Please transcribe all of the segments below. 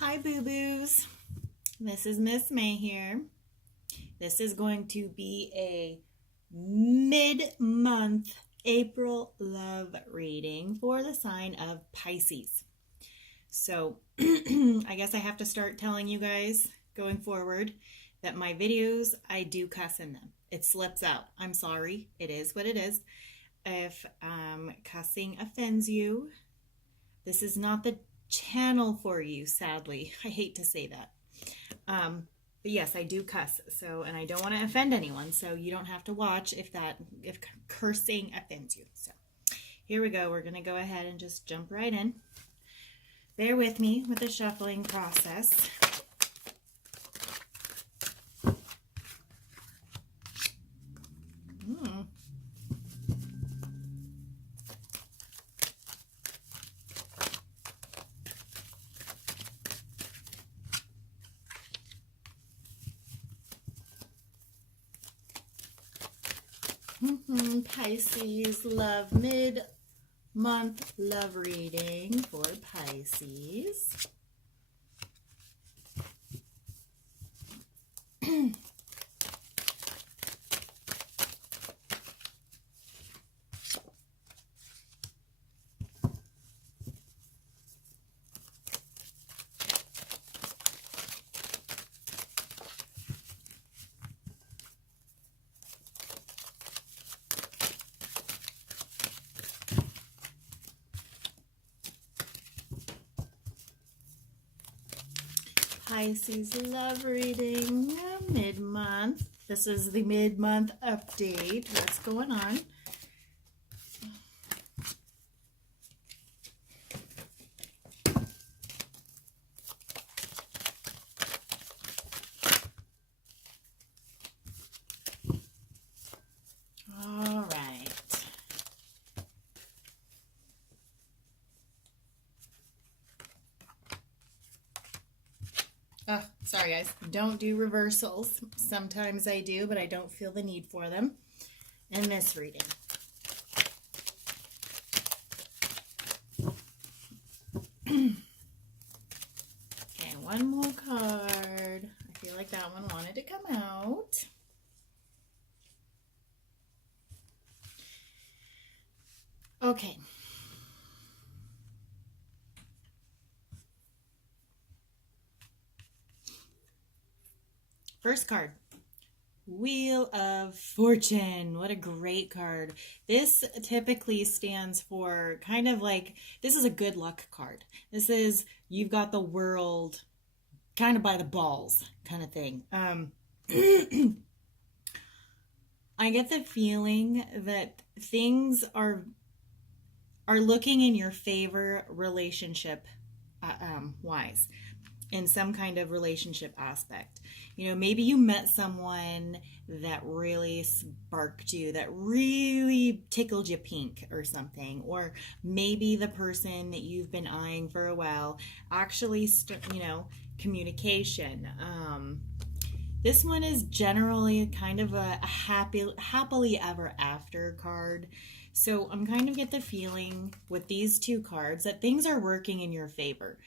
Hi, boo-boos. This is Miss May here. This is going to be a mid-month April love reading for the sign of Pisces. So, I guess I have to start telling you guys going forward that my videos, I do cuss in them. It slips out. I'm sorry. It is what it is. If cussing offends you, this is not the channel for you, sadly. I hate to say that. But yes, I do cuss. So, and I don't want to offend anyone. So you don't have to watch if cursing offends you. So here we go. We're going to go ahead and just jump right in. Bear with me with the shuffling process. Pisces love mid-month love reading for Pisces. Pisces love reading mid-month. This is the mid-month update. What's going on? All right. Oh, sorry guys, don't do reversals. Sometimes I do, but I don't feel the need for them in this reading. Okay, one more card. I feel like that one wanted to come out. Okay. First card, Wheel of Fortune. What a great card. This typically stands for kind of like, this is a good luck card. This is, you've got the world kind of by the balls kind of thing. I get the feeling that things are looking in your favor relationship wise, in some kind of relationship aspect. You know, maybe you met someone that really sparked you, that really tickled you pink or something, or maybe the person that you've been eyeing for a while actually, communication. This one is generally kind of a happily ever after card. So I'm kind of get the feeling with these two cards that things are working in your favor.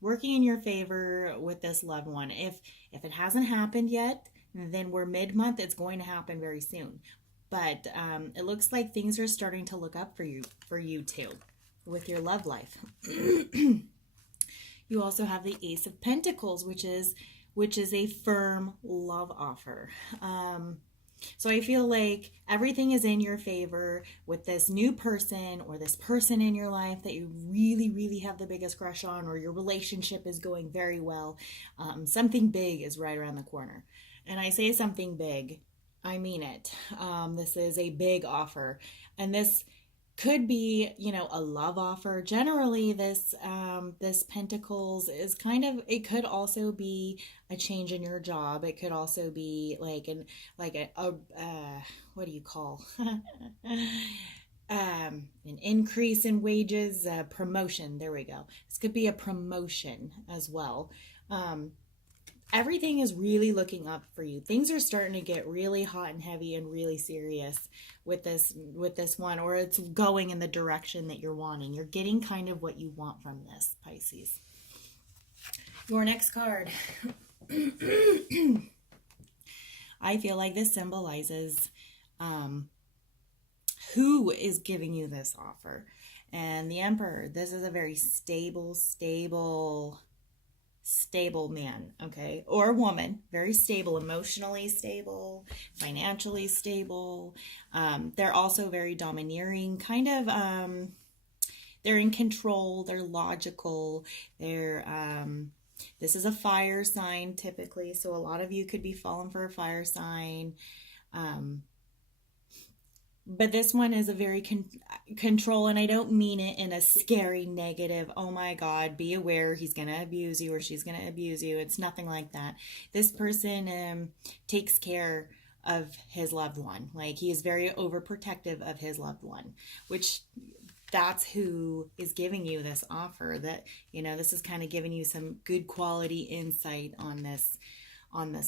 Working in your favor with this loved one. If it hasn't happened yet, then we're mid-month. It's going to happen very soon. But it looks like things are starting to look up for you too with your love life. You also have the Ace of Pentacles, which is a firm love offer. So I feel like everything is in your favor with this new person or this person in your life that you really, really have the biggest crush on, or your relationship is going very well. Something big is right around the corner. And I say something big, I mean it. This is a big offer. And this could be, a love offer. Generally, this Pentacles is kind of, it could also be a change in your job. It could also be like what do you call an increase in wages, promotion. There we go. This could be a promotion as well. Everything is really looking up for you. Things are starting to get really hot and heavy and really serious with this one, or it's going in the direction that you're wanting. You're getting kind of what you want from this, Pisces. Your next card. I feel like this symbolizes who is giving you this offer. And the Emperor, this is a very stable man, okay? Or woman, very stable, emotionally stable, financially stable. They're also very domineering, kind of, they're in control, they're logical, this is a fire sign typically, so a lot of you could be falling for a fire sign. But this one is a very control, and I don't mean it in a scary, negative, oh my God, be aware, he's going to abuse you or she's going to abuse you. It's nothing like that. This person takes care of his loved one. Like, he is very overprotective of his loved one, which that's who is giving you this offer. That, you know, this is kind of giving you some good quality insight on this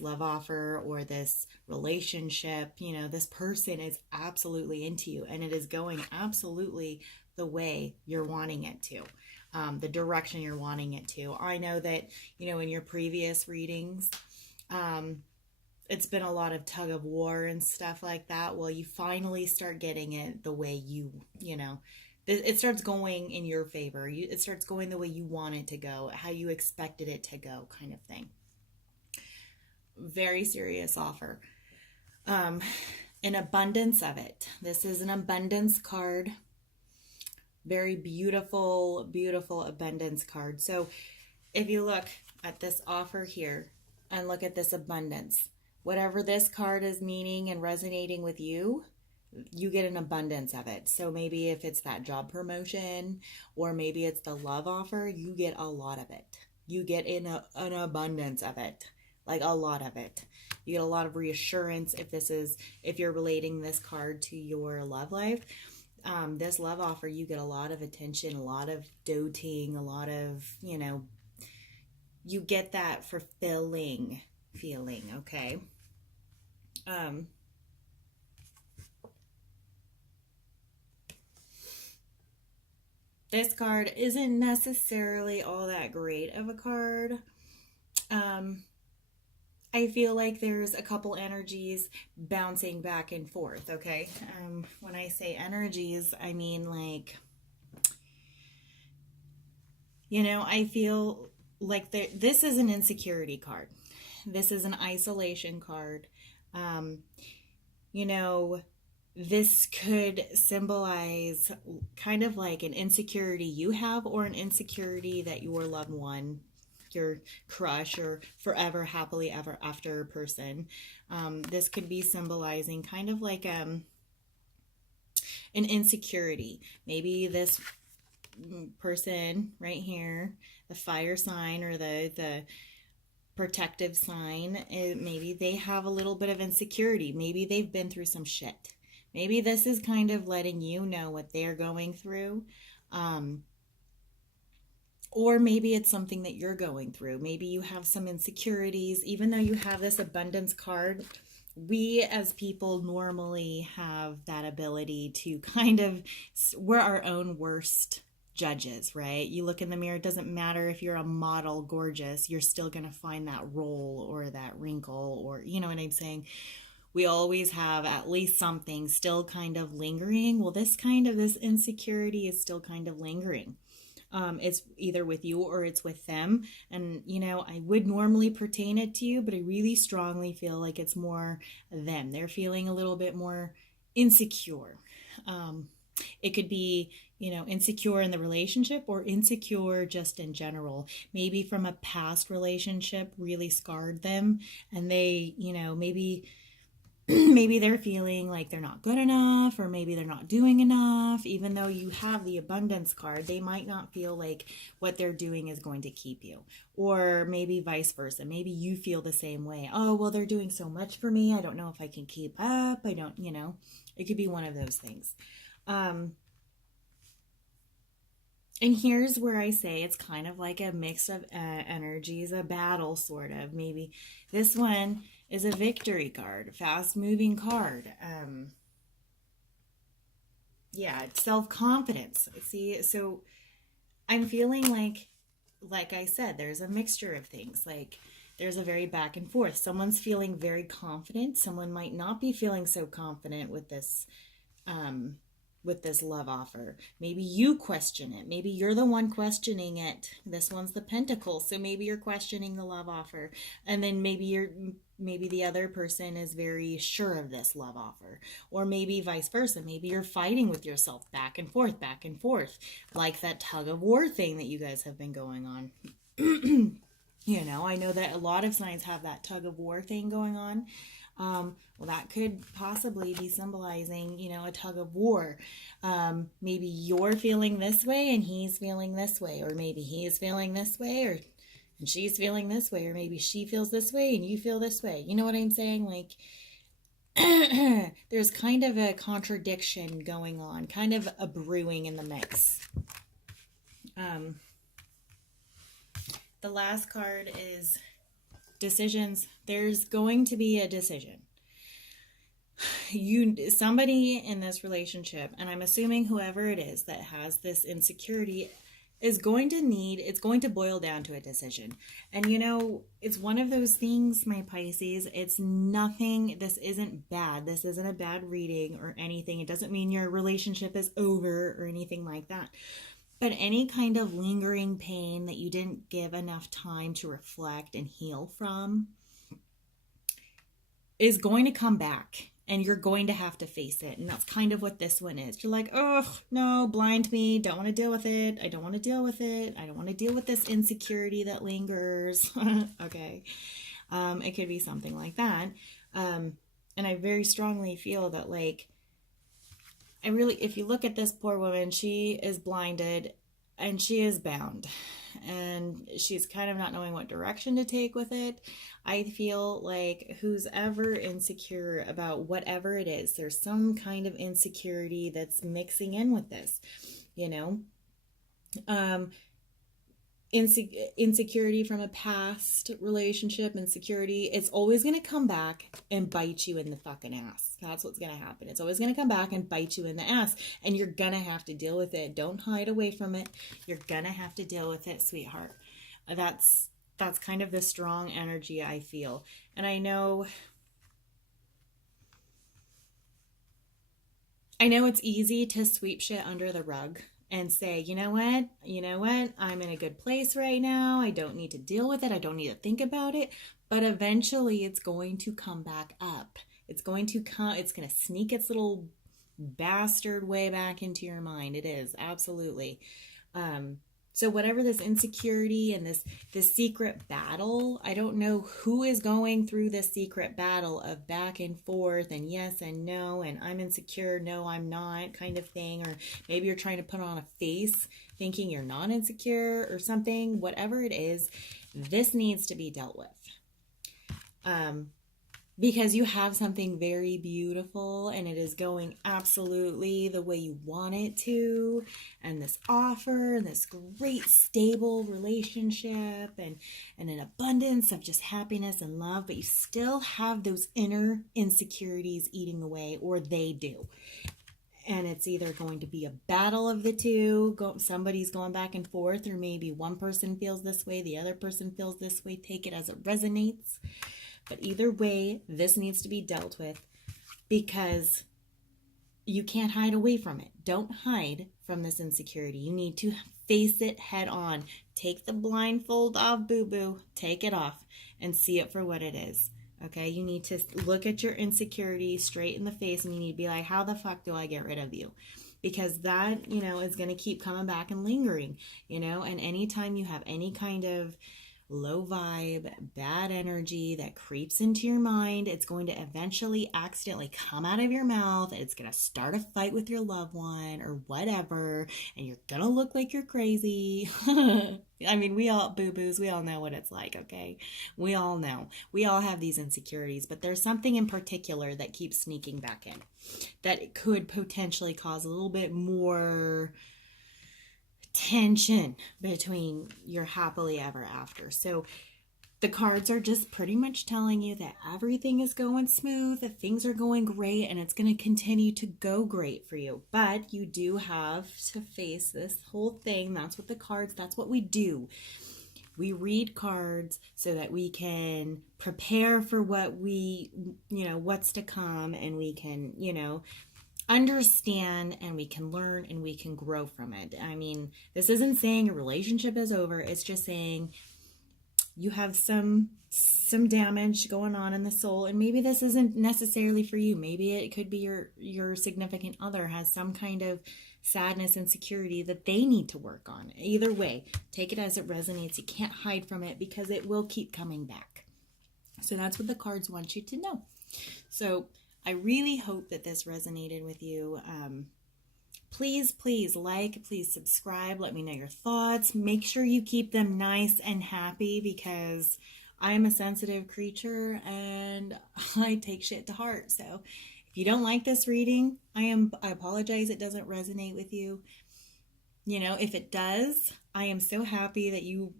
love offer or this relationship. You know, this person is absolutely into you, and it is going absolutely the way you're wanting it to, the direction you're wanting it to. I know that, you know, in your previous readings, it's been a lot of tug of war and stuff like that. Well, you finally start getting it the way you know, it starts going in your favor. It starts going the way you want it to go, how you expected it to go, kind of thing. Very serious offer. An abundance of it. This is an abundance card. Very beautiful, beautiful abundance card. So if you look at this offer here and look at this abundance, whatever this card is meaning and resonating with you, you get an abundance of it. So maybe if it's that job promotion, or maybe it's the love offer, you get a lot of it. You get an abundance of it. Like, a lot of it. You get a lot of reassurance if you're relating this card to your love life. This love offer, you get a lot of attention, a lot of doting, a lot of, you know, you get that fulfilling feeling, okay? This card isn't necessarily all that great of a card. I feel like there's a couple energies bouncing back and forth, okay? When I say energies, I mean, like, you know, I feel like this is an insecurity card. This is an isolation card. You know, this could symbolize kind of like an insecurity you have, or an insecurity that your loved one, your crush, or forever happily ever after person. This could be symbolizing kind of like an insecurity. Maybe this person right here, the fire sign or the protective sign, maybe they have a little bit of insecurity. Maybe they've been through some shit. Maybe this is kind of letting you know what they're going through. Or maybe it's something that you're going through. Maybe you have some insecurities. Even though you have this abundance card, we as people normally have that ability to kind of, we're our own worst judges, right? You look in the mirror, it doesn't matter if you're a model gorgeous, you're still going to find that roll or that wrinkle, or, you know what I'm saying? We always have at least something still kind of lingering. Well, this insecurity is still kind of lingering. It's either with you or it's with them. And, you know, I would normally pertain it to you, but I really strongly feel like it's more them. They're feeling a little bit more insecure. It could be, you know, insecure in the relationship, or insecure just in general. Maybe from a past relationship really scarred them, and they, you know, maybe they're feeling like they're not good enough, or maybe they're not doing enough. Even though you have the abundance card, they might not feel like what they're doing is going to keep you. Or maybe vice versa. Maybe you feel the same way. Oh, well, they're doing so much for me. I don't know if I can keep up. I don't, you know, it could be one of those things. And here's where I say it's kind of like a mix of energies, a battle sort of. Maybe this one is a victory card, fast moving card. Yeah, self-confidence. See, so I'm feeling like like I said, there's a mixture of things. Like there's a very back and forth. Someone's feeling very confident. Someone might not be feeling so confident um, with this love offer. Maybe you question it. Maybe you're the one questioning it. This one's the pentacle, so maybe you're questioning the love offer. And then maybe the other person is very sure of this love offer. Or maybe vice versa. Maybe you're fighting with yourself back and forth, like that tug of war thing that you guys have been going on. You know, I know that a lot of signs have that tug of war thing going on. Well, that could possibly be symbolizing, you know, a tug of war. Maybe you're feeling this way and he's feeling this way, or maybe he is feeling this way, or and she's feeling this way, or maybe she feels this way and you feel this way. You know what I'm saying? Like, there's kind of a contradiction going on, kind of a brewing in the mix. The last card is decisions. There's going to be a decision. Somebody in this relationship, and I'm assuming whoever it is that has this insecurity, is going to it's going to boil down to a decision. And you know, it's one of those things, my Pisces, it's nothing, this isn't bad. This isn't a bad reading or anything. It doesn't mean your relationship is over or anything like that. But any kind of lingering pain that you didn't give enough time to reflect and heal from is going to come back, and you're going to have to face it. And that's kind of what this one is. You're like, oh, no, blind me. Don't want to deal with it. I don't want to deal with it. I don't want to deal with this insecurity that lingers. Okay. It could be something like that. And I very strongly feel that, like, if you look at this poor woman, she is blinded and she is bound, and she's kind of not knowing what direction to take with it. I feel like who's ever insecure about whatever it is, there's some kind of insecurity that's mixing in with this, you know. Insecurity from a past relationship, insecurity, it's always going to come back and bite you in the fucking ass. That's what's going to happen. It's always going to come back and bite you in the ass, and you're going to have to deal with it. Don't hide away from it. You're going to have to deal with it, sweetheart. That's kind of the strong energy I feel. And I know it's easy to sweep shit under the rug and say, you know what, I'm in a good place right now. I don't need to deal with it. I don't need to think about it. But eventually it's going to come back up. It's going to sneak its little bastard way back into your mind. It is, absolutely. So whatever this insecurity and this secret battle, I don't know who is going through this secret battle of back and forth and yes and no and I'm insecure, no I'm not kind of thing. Or maybe you're trying to put on a face thinking you're not insecure or something. Whatever it is, this needs to be dealt with. Because you have something very beautiful and it is going absolutely the way you want it to, and this offer and this great stable relationship and an abundance of just happiness and love, but you still have those inner insecurities eating away, or they do. And it's either going to be a battle of the two, somebody's going back and forth, or maybe one person feels this way, the other person feels this way. Take it as it resonates. But either way, this needs to be dealt with, because you can't hide away from it. Don't hide from this insecurity. You need to face it head on. Take the blindfold off, boo-boo. Take it off and see it for what it is. Okay? You need to look at your insecurity straight in the face, and you need to be like, how the fuck do I get rid of you? Because that, is going to keep coming back and lingering, and anytime you have any kind of low vibe, bad energy that creeps into your mind, it's going to eventually accidentally come out of your mouth, and it's going to start a fight with your loved one or whatever, and you're going to look like you're crazy. I mean, we all, boo-boos, we all know what it's like, okay? We all know. We all have these insecurities, but there's something in particular that keeps sneaking back in that it could potentially cause a little bit more tension between your happily ever after. So the cards are just pretty much telling you that everything is going smooth, that things are going great, and it's going to continue to go great for you. But you do have to face this whole thing. That's what the cards, that's what we do. We read cards so that we can prepare for what what's to come, and we can, understand, and we can learn, and we can grow from it. I mean, this isn't saying a relationship is over. It's just saying you have some damage going on in the soul, and maybe this isn't necessarily for you. Maybe it could be your significant other has some kind of sadness, insecurity that they need to work on. Either way, take it as it resonates. You can't hide from it because it will keep coming back. So that's what the cards want you to know. So I really hope that this resonated with you. Please like, please subscribe. Let me know your thoughts. Make sure you keep them nice and happy, because I am a sensitive creature and I take shit to heart. So if you don't like this reading, I apologize it doesn't resonate with you. If it does, I am so happy that you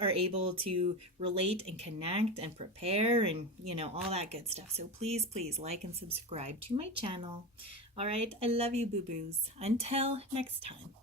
are able to relate and connect and prepare and, all that good stuff. So please like and subscribe to my channel. All right. I love you, boo-boos. Until next time.